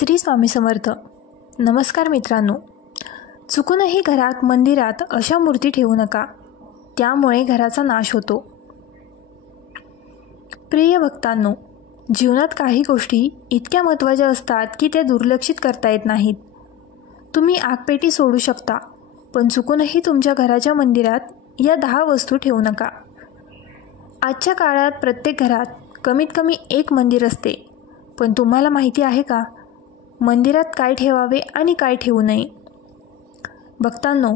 श्री स्वामी समर्थ. नमस्कार मित्रांनो. चुकूनही घरात मंदिरात अशा मूर्ती ठेवू नका, त्यामुळे घराचा नाश होतो. प्रिय भक्तांनो, जीवनात काही गोष्टी इतक्या महत्त्वाच्या असतात की त्या दुर्लक्षित करता येत नाहीत. तुम्ही आगपेटी सोडू शकता, पण चुकूनही तुमच्या घराच्या मंदिरात या 10 वस्तू ठेवू नका. आजच्या काळात प्रत्येक घरात कमीत कमी एक मंदिर असते, पण तुम्हाला माहिती आहे का मंदिरात काय ठेवावे आणि काय ठेवू नये? भक्तांनो,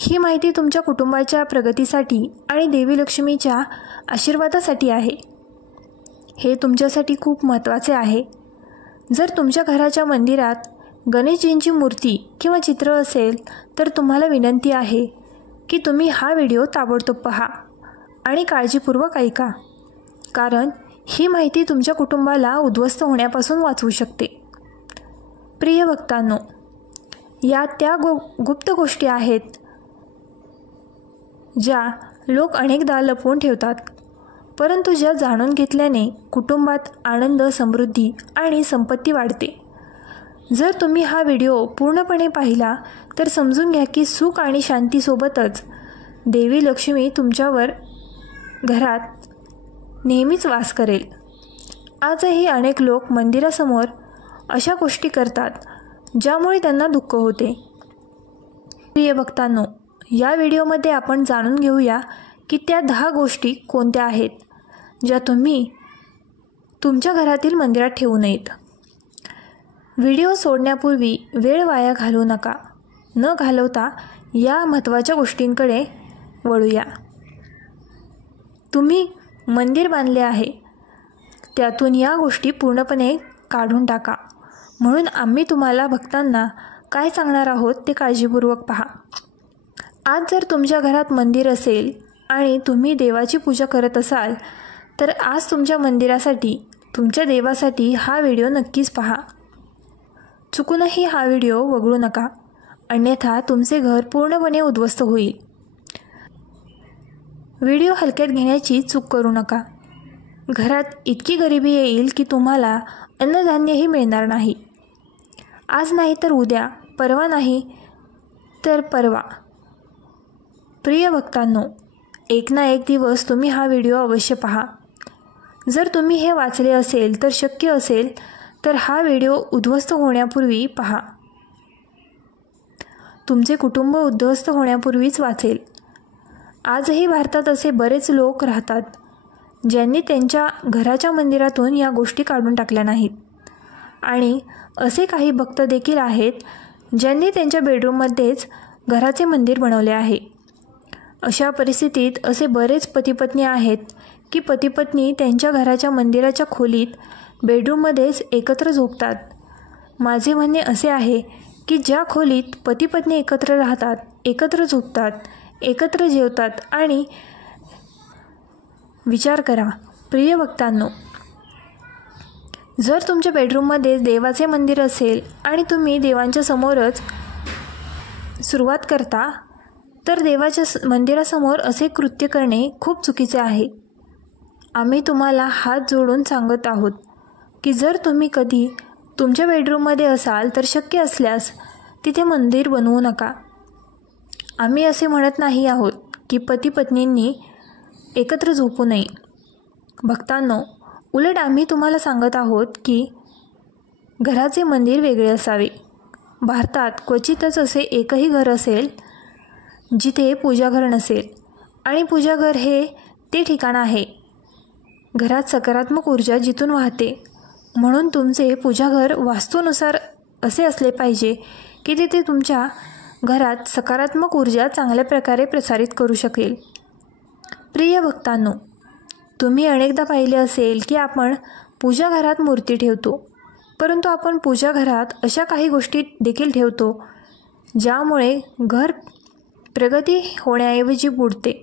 ही माहिती तुमच्या कुटुंबाच्या प्रगतीसाठी आणि देवी लक्ष्मीच्या आशीर्वादासाठी आहे. हे तुमच्यासाठी खूप महत्त्वाचे आहे. जर तुमच्या घराच्या मंदिरात गणेशजींची मूर्ती किंवा चित्र असेल तर तुम्हाला विनंती आहे की तुम्ही हा व्हिडिओ ताबडतोब पहा आणि काळजीपूर्वक ऐका, कारण ही माहिती तुमच्या कुटुंबाला उद्ध्वस्त होण्यापासून वाचवू शकते. प्रिय भक्तांनो, या त्या गुप्त गोष्टी आहेत ज्या लोक अनेकदा लपवून ठेवतात, परंतु ज्या जाणून घेतल्याने कुटुंबात आनंद, समृद्धी आणि संपत्ती वाढते. जर तुम्ही हा व्हिडिओ पूर्णपणे पाहिला तर समजून घ्या की सुख आणि शांतीसोबतच देवी लक्ष्मी तुमच्यावर घरात नेहमीच वास करेल. आजही अनेक लोक मंदिरासमोर अशा गोष्टी करतात ज्यामुळे त्यांना दुःख होते. प्रिय भक्तांनो, या व्हिडिओमध्ये आपण जाणून घेऊया की त्या 10 गोष्टी कोणत्या आहेत ज्या तुम्ही तुमच्या घरातील मंदिरात ठेवू नयेत. व्हिडिओ सोडण्यापूर्वी वेळ वाया घालवू नका. न घालवता या महत्त्वाच्या गोष्टींकडे वळूया. तुम्ही मंदिर बांधले आहे, त्यातून या गोष्टी पूर्णपणे काढून टाका. म्हणून आम्ही तुम्हाला भक्तांना काय सांगणार आहोत ते काळजीपूर्वक पहा. आज जर तुमच्या घरात मंदिर असेल आणि तुम्ही देवाची पूजा करत असाल तर आज तुमच्या मंदिरासाठी, तुमच्या देवासाठी हा व्हिडिओ नक्कीच पहा. चुकूनही हा व्हिडिओ वगळू नका, अन्यथा तुमचे घर पूर्णपणे उद्ध्वस्त होईल. व्हिडिओ हलक्यात घेण्याची चूक करू नका. घरात इतकी गरिबी येईल की तुम्हाला अन्नधान्यही मिळणार नाही. आज नाही तर उद्या, परवा नाही तर परवा. प्रिय भक्तांनो, एक ना एक दिवस तुम्ही हा व्हिडिओ अवश्य पहा. जर तुम्ही हे वाचले असेल तर शक्य असेल तर हा व्हिडिओ उद्ध्वस्त होण्यापूर्वी पहा. तुमचे कुटुंब उद्ध्वस्त होण्यापूर्वीच वाचेल. आजही भारतात असे बरेच लोक राहतात ज्यांनी त्यांच्या घराच्या मंदिरातून या गोष्टी काढून टाकल्या नाहीत, आणि असे काही भक्त देखील आहेत ज्यांनी त्यांच्या बेडरूममध्येच घराचे मंदिर बनवले आहे. अशा परिस्थितीत असे बरेच पतीपत्नी आहेत की पतीपत्नी त्यांच्या घराच्या मंदिराच्या खोलीत बेडरूममध्येच एकत्र झोपतात. माझे म्हणणे असे आहे की ज्या खोलीत पतीपत्नी एकत्र राहतात, एकत्र झोपतात, एकत्र जेवतात आणि विचार करा प्रिय भक्तांनो, जर तुमच्या बेडरूममध्ये देवाचे मंदिर असेल आणि तुम्ही देवांच्या समोरच सुरुवात करता तर देवाच्या मंदिरासमोर असे कृत्य करणे खूप चुकीचे आहे. आम्ही तुम्हाला हात जोडून सांगत आहोत की जर तुम्ही कधी तुमच्या बेडरूममध्ये असाल तर शक्य असल्यास तिथे मंदिर बनवू नका. आम्ही असे म्हणत नाही आहोत की पती पत्नींनी एकत्र झोपू नये. भक्तांनो, उलट आम्ही तुम्हाला सांगत आहोत की घराचे मंदिर वेगळे असावे. भारतात क्वचितच असे एकही घर असेल जिथे पूजाघर नसेल, आणि पूजाघर हे ते ठिकाण आहे घरात सकारात्मक ऊर्जा जिथून वाहते. म्हणून तुमचे पूजाघर वास्तूनुसार असे असले पाहिजे की तिथे तुमच्या घरात सकारात्मक ऊर्जा चांगल्या प्रकारे प्रसारित करू शकेल. प्रिय भक्तांनो, तुम्ही अनेकदा पाहिले असेल की आपण पूजाघरात मूर्ती ठेवतो, परंतु आपण पूजाघरात अशा काही गोष्टी देखील ठेवतो ज्यामुळे घर प्रगती होण्याऐवजी बुडते.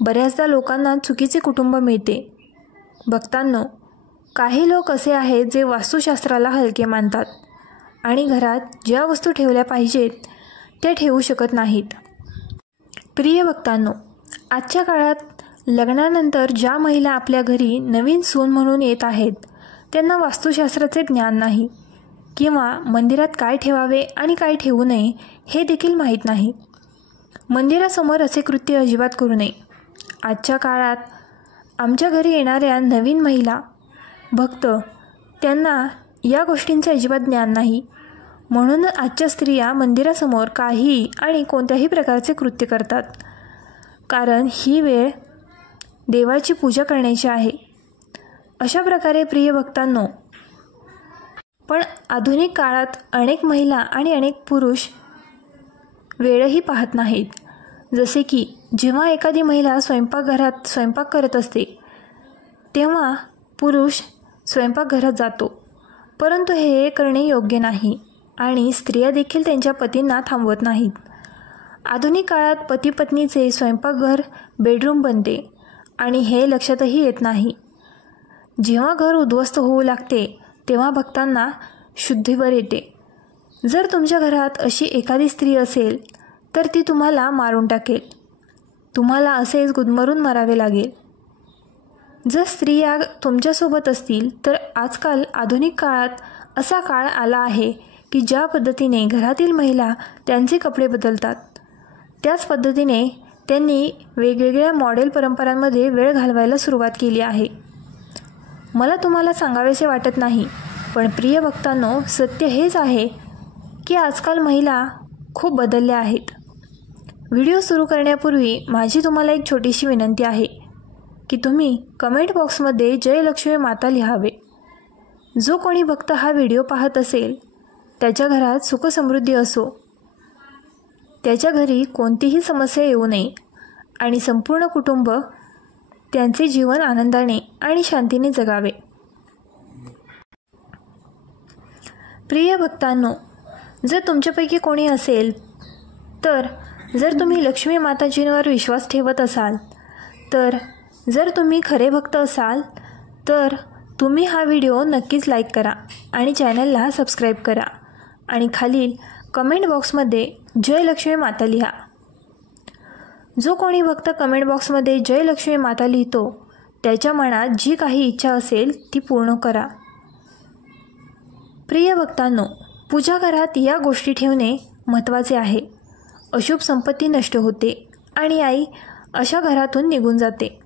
बऱ्याचदा लोकांना चुकीचे कुटुंब मिळते. भक्तांनो, काही लोक असे आहेत जे वास्तुशास्त्राला हलके मानतात आणि घरात ज्या वस्तू ठेवल्या पाहिजेत त्या ठेवू शकत नाहीत. प्रिय भक्तांनो, आजच्या काळात लग्नानंतर ज्या महिला आपल्या घरी नवीन सून म्हणून येत आहेत त्यांना वास्तुशास्त्राचे ज्ञान नाही. किंवा मंदिरात काय ठेवावे आणि काय ठेवू नये हे देखील माहीत नाही. मंदिरासमोर असे कृत्य अजिबात करू नये. आजच्या काळात आमच्या घरी येणाऱ्या नवीन महिला भक्त त्यांना या गोष्टींचे अजिबात ज्ञान नाही. म्हणून आजच्या स्त्रिया मंदिरासमोर काही आणि कोणत्याही प्रकारचे कृत्य करतात. कारण ही वेळ देवाची पूजा करण्याची आहे. अशा प्रकारे प्रिय भक्तांनो, पण आधुनिक काळात अनेक महिला आणि अनेक पुरुष वेळही पाहत नाहीत. जसे की जेव्हा एखादी महिला स्वयंपाकघरात स्वयंपाक करत असते तेव्हा पुरुष स्वयंपाकघरात जातो, परंतु हे करणे योग्य नाही आणि स्त्रिया देखील त्यांच्या पतींना थांबवत नाहीत. आधुनिक काळात पती पत्नीचे स्वयंपाकघर बेडरूम बनते आणि हे लक्षातही येत नाही. जेव्हा घर उद्ध्वस्त होऊ लागते तेव्हा भक्तांना शुद्धीवर येते. जर तुमच्या घरात अशी एखादी स्त्री असेल तर ती तुम्हाला मारून टाकेल. तुम्हाला असेच गुदमरून मरावे लागेल. जर स्त्रिया तुमच्यासोबत असतील तर आजकाल आधुनिक काळात असा काळ आला आहे की ज्या पद्धतीने घरातील महिला त्यांचे कपडे बदलतात त्याच पद्धतीने त्यांनी वेगवेगळ्या मॉडेल परंपरांमध्ये वेळ घालवायला सुरुवात केली आहे. मला तुम्हाला सांगावेसे वाटत नाही, पण प्रिय भक्तांनो, सत्य हेच आहे की आजकाल महिला खूप बदलल्या आहेत. व्हिडिओ सुरू करण्यापूर्वी माझी तुम्हाला एक छोटीशी विनंती आहे की तुम्ही कमेंट बॉक्समध्ये जय लक्ष्मी माता लिहावे. जो कोणी भक्त हा व्हिडिओ पाहत असेल त्याच्या घरात सुखसमृद्धी असो, त्याच्या घरी कोणतीही समस्या येऊ नये आणि संपूर्ण कुटुंब त्यांचे जीवन आनंदाने आणि शांतीने जगावे. प्रिय भक्तांनो, जर तुमच्यापैकी कोणी असेल तर जर तुम्ही लक्ष्मी माताजींवर विश्वास ठेवत असाल, तर जर तुम्ही खरे भक्त असाल तर तुम्ही हा व्हिडिओ नक्कीच लाईक करा आणि चॅनलला सबस्क्राईब करा आणि खालील कमेंट बॉक्समध्ये जय लक्ष्मी माता लिहा. जो कोणी भक्त कमेंट बॉक्समध्ये जय लक्ष्मी माता लिहितो त्याच्या मनात जी काही इच्छा असेल ती पूर्ण करा. प्रिय भक्तांनो, पूजा घरात या गोष्टी ठेवणे महत्त्वाचे आहे. अशुभ संपत्ती नष्ट होते आणि आई अशा घरातून निघून जाते.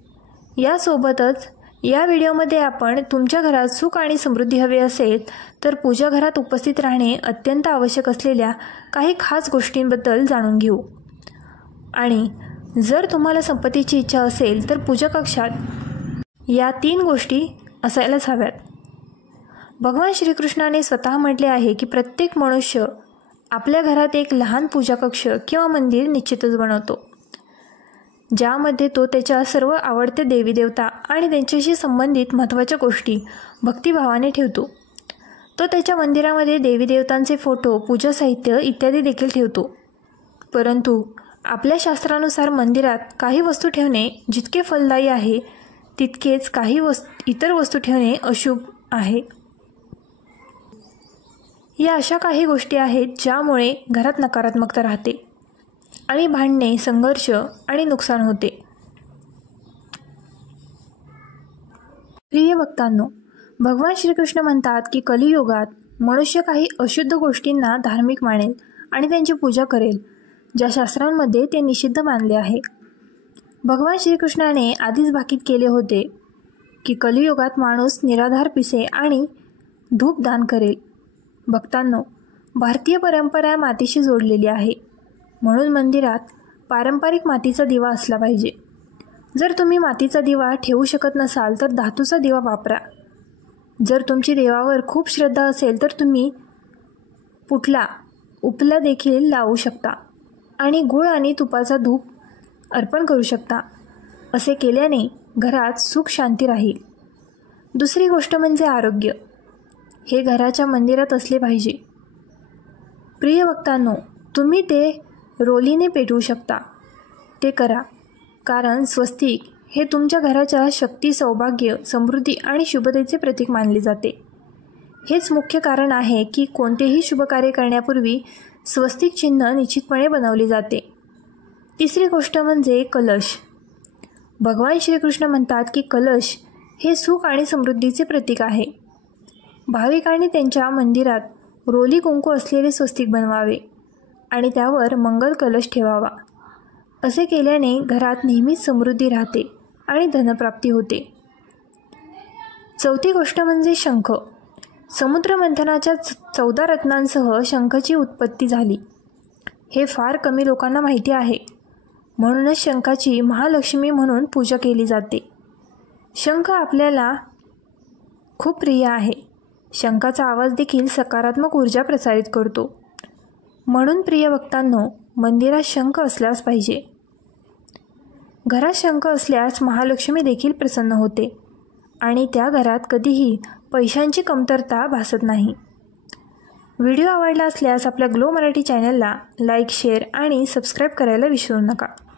यासोबतच या व्हिडिओमध्ये आपण तुमच्या घरात सुख आणि समृद्धी हवी असेल तर पूजा घरात उपस्थित राहणे अत्यंत आवश्यक असलेल्या काही खास गोष्टींबद्दल जाणून घेऊ. आणि जर तुम्हाला संपत्तीची इच्छा असेल तर पूजा कक्षात या 3 गोष्टी असायलाच हव्यात. भगवान श्रीकृष्णाने स्वतः म्हटले आहे की प्रत्येक मनुष्य आपल्या घरात एक लहान पूजा कक्ष किंवा मंदिर निश्चितच बनवतो, ज्यामध्ये तो त्याच्या सर्व आवडते देवी देवता आणि त्यांच्याशी संबंधित महत्त्वाच्या गोष्टी भक्तिभावाने ठेवतो. तो त्याच्या मंदिरामध्ये देवी देवतांचे फोटो, पूजा साहित्य इत्यादी देखील ठेवतो. परंतु आपल्या शास्त्रानुसार मंदिरात काही वस्तू ठेवणे जितके फलदायी आहे तितकेच काही इतर वस्तू ठेवणे अशुभ आहे. या अशा काही गोष्टी आहेत ज्यामुळे घरात नकारात्मकता राहते आणि भांडणे, संघर्ष आणि नुकसान होते. प्रिय भक्तांनो, भगवान श्रीकृष्ण म्हणतात की कलियुगात मनुष्य काही अशुद्ध गोष्टींना धार्मिक मानेल आणि त्यांची पूजा करेल, ज्या शास्त्रांमध्ये ते निषिद्ध मानले आहे. भगवान श्रीकृष्णाने आधीच भाकीत केले होते की कलियुगात माणूस निराधार पिसे आणि धूप दान करेल. भक्तांनो, भारतीय परंपरा मातीशी जोडलेली आहे, म्हणून मंदिरात पारंपरिक मातीचा दिवा असला पाहिजे. जर तुम्ही मातीचा दिवा ठेवू शकत नसाल तर धातूचा दिवा वापरा. जर तुमची देवावर खूप श्रद्धा असेल तर तुम्ही उपला देखील लावू शकता आणि गूळ आणि तुपाचा धूप अर्पण करू शकता. असे केल्याने घरात सुख शांती राहील. दुसरी गोष्ट म्हणजे आरोग्य. हे घराच्या मंदिरात असले पाहिजे. प्रिय भक्तांनो, तुम्ही ते रोलीने पेटवू शकता. ते करा, कारण स्वस्तिक हे तुमच्या घराच्या शक्ती, सौभाग्य, समृद्धी आणि शुभतेचे प्रतीक मानले जाते. हेच मुख्य कारण आहे की कोणतेही शुभकार्य करण्यापूर्वी स्वस्तिक चिन्ह निश्चितपणे बनवले जाते. तिसरी गोष्ट म्हणजे कलश. भगवान श्रीकृष्ण म्हणतात की कलश हे सुख आणि समृद्धीचे प्रतीक आहे. भाविकांनी त्यांच्या मंदिरात रोली कुंकू असलेले स्वस्तिक बनवावे आणि त्यावर मंगल कलश ठेवावा. असे केल्याने घरात नेहमीच समृद्धी राहते आणि धनप्राप्ती होते. चौथी गोष्ट म्हणजे शंख. समुद्रमंथनाच्या 14 रत्नांसह शंखाची उत्पत्ती झाली. हे फार कमी लोकांना माहिती आहे. म्हणूनच शंखाची महालक्ष्मी म्हणून पूजा केली जाते. शंख आपल्याला खूप प्रिय आहे. शंखाचा आवाज देखील सकारात्मक ऊर्जा प्रसारित करतो. म्हणून प्रिय भक्तांनो, मंदिरात शंख असलाच पाहिजे. घरात शंख असल्यास महालक्ष्मी देखील प्रसन्न होते आणि त्या घरात कधीही पैशांची कमतरता भासत नाही. व्हिडिओ आवडला असल्यास आपल्या ग्लो मराठी चॅनलला लाईक, शेअर आणि सबस्क्राईब करायला विसरू नका.